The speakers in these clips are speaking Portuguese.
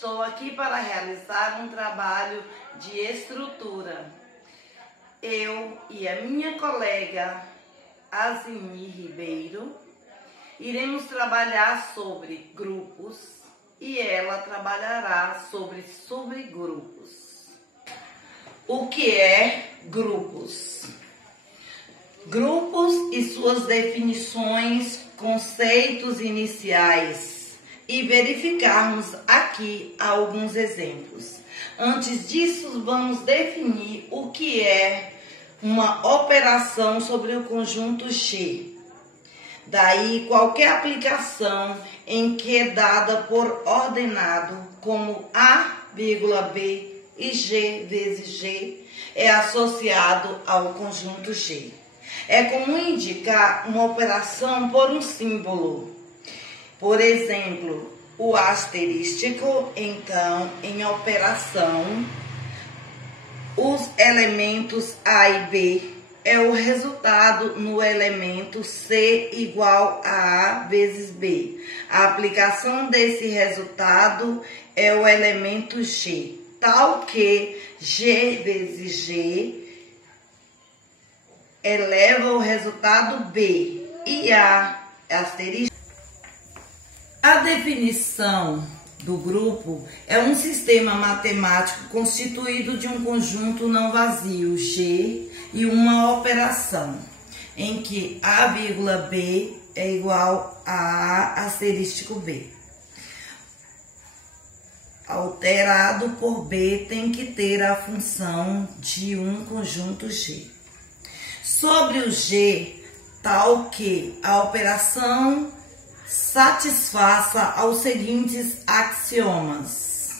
Estou aqui para realizar um trabalho de estrutura. Eu e a minha colega Azimir Ribeiro iremos trabalhar sobre grupos e ela trabalhará sobre subgrupos. O que é grupos? Grupos e suas definições, conceitos iniciais e verificarmos aqui alguns exemplos. Antes disso, vamos definir o que é uma operação sobre o conjunto G. Daí, qualquer aplicação em que é dada por ordenado como A, B e G vezes G é associado ao conjunto G. É comum indicar uma operação por um símbolo. Por exemplo, o asterístico. Então, em operação, os elementos A e B é o resultado no elemento C igual a A vezes B. A aplicação desse resultado é o elemento G, tal que G vezes G eleva o resultado B e A asterístico. A definição do grupo é um sistema matemático constituído de um conjunto não vazio G e uma operação em que A, B é igual a A asterístico B. Alterado por B tem que ter a função de um conjunto G. Sobre o G, tal que a operação satisfaça aos seguintes axiomas.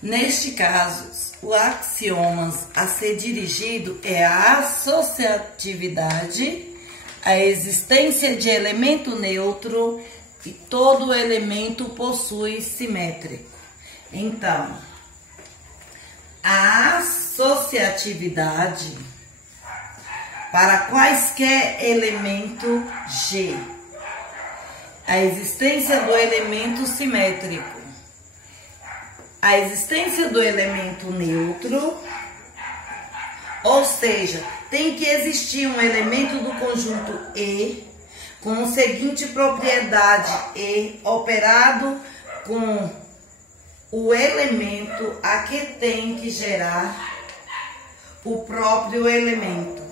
Neste caso, o axiomas a ser dirigido é a associatividade, a existência de elemento neutro e todo elemento possui simétrico. Então, a associatividade para quaisquer elemento G, a existência do elemento simétrico, a existência do elemento neutro, ou seja, tem que existir um elemento do conjunto E com a seguinte propriedade E operado com o elemento a que tem que gerar o próprio elemento.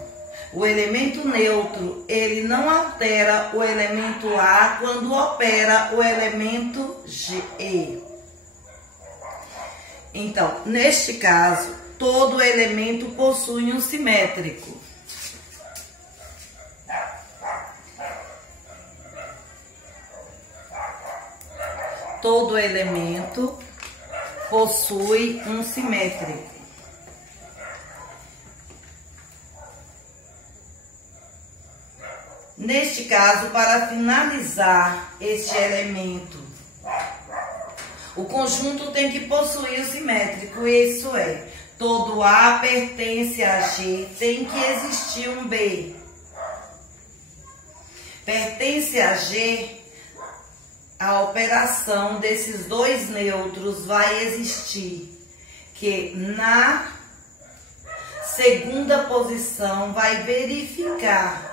O elemento neutro, ele não altera o elemento A quando opera o elemento G. Então, neste caso, todo elemento possui um simétrico. Todo elemento possui um simétrico. Neste caso, para finalizar este elemento, o conjunto tem que possuir o simétrico, isso é, todo A pertence a G, tem que existir um B. Pertence a G, a operação desses dois neutros vai existir, que na segunda posição vai verificar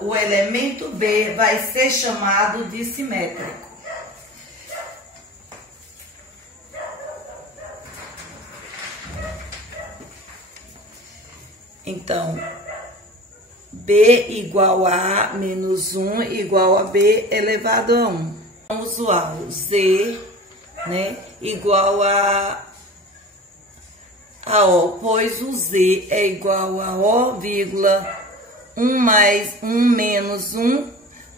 o elemento B vai ser chamado de simétrico. Então, B igual a menos 1 igual a B elevado a 1. Vamos usar o Z, igual a O, pois o Z é igual a O, vírgula, 1 mais 1 menos 1,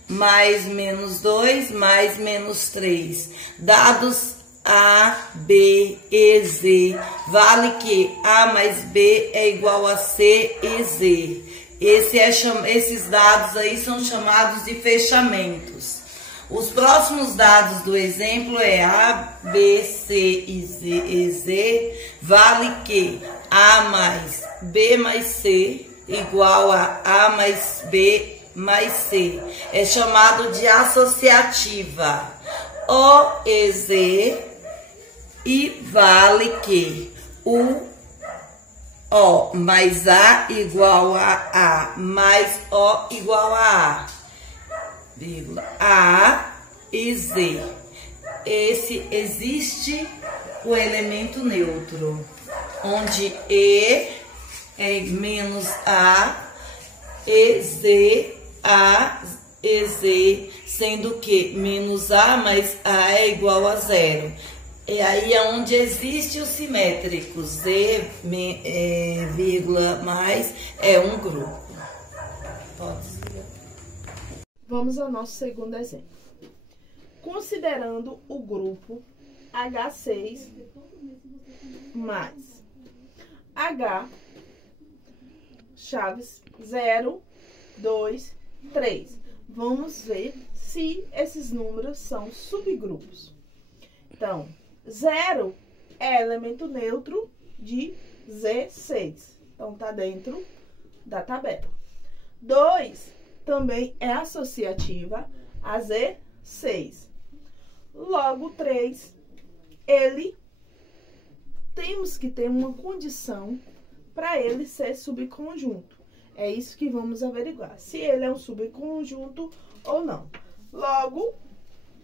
mais menos 2, mais menos 3. Dados A, B e Z, vale que A mais B é igual a C e Z. Esses dados aí são chamados de fechamentos. Os próximos dados do exemplo é A, B, C e Z, vale que A mais B mais C igual a mais B mais C. É chamado de associativa. O e Z e vale que O mais A igual a mais O igual a vírgula, A e Z. Existe o elemento neutro, onde E é menos A, e Z, sendo que menos A mais A é igual a zero. E aí é onde existe o simétrico, Z, vírgula, mais, é um grupo. Pode ser. Vamos ao nosso segundo exemplo. Considerando o grupo H6 mais H, chaves 0, 2, 3. Vamos ver se esses números são subgrupos. Então, 0 é elemento neutro de Z6. Então, tá dentro da tabela. 2 também é associativa a Z6. Logo, 3, temos que ter uma condição para ele ser subconjunto. É isso que vamos averiguar, se ele é um subconjunto ou não. Logo,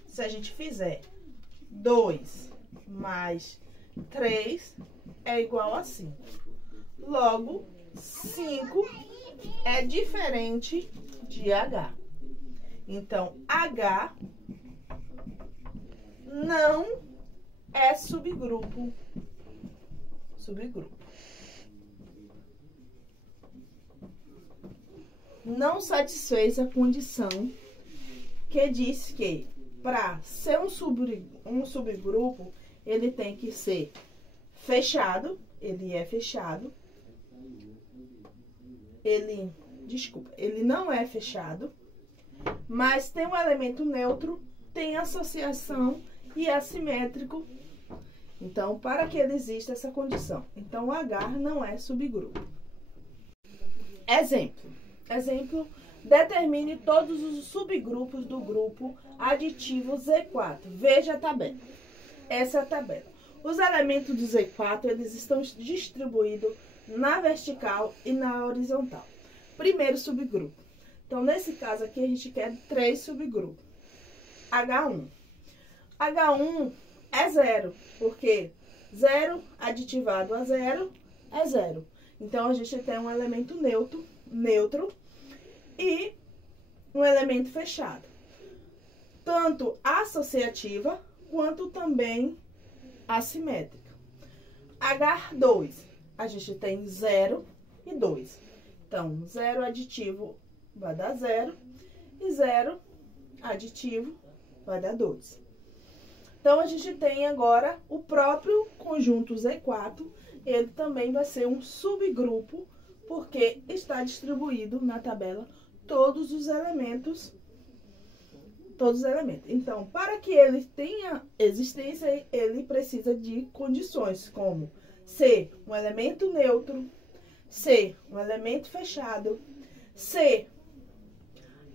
se a gente fizer 2 mais 3 é igual a 5. Logo, 5 é diferente de H. Então, H não é subgrupo. Não satisfez a condição que diz que para ser um subgrupo, ele tem que ser fechado, ele é fechado. Ele não é fechado, mas tem um elemento neutro, tem associação e é simétrico. Então, para que ele exista essa condição. Então, o H não é subgrupo. Exemplo, determine todos os subgrupos do grupo aditivo Z4. Veja a tabela. Essa é a tabela. Os elementos do Z4, eles estão distribuídos na vertical e na horizontal. Primeiro subgrupo. Então, nesse caso aqui, a gente quer 3 subgrupos. H1. H1 é 0, porque 0 aditivado a 0 é 0. Então, a gente tem um elemento neutro e um elemento fechado. Tanto associativa, quanto também assimétrica. H2, a gente tem 0 e 2. Então, 0 aditivo vai dar 0 e 0 aditivo vai dar 2. Então, a gente tem agora o próprio conjunto Z4, ele também vai ser um subgrupo, porque está distribuído na tabela todos os elementos. Então, para que ele tenha existência, ele precisa de condições, como ser um elemento neutro, ser um elemento fechado, ser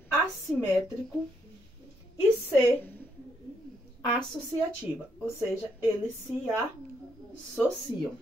assimétrico e ser associativa, ou seja, eles se associam.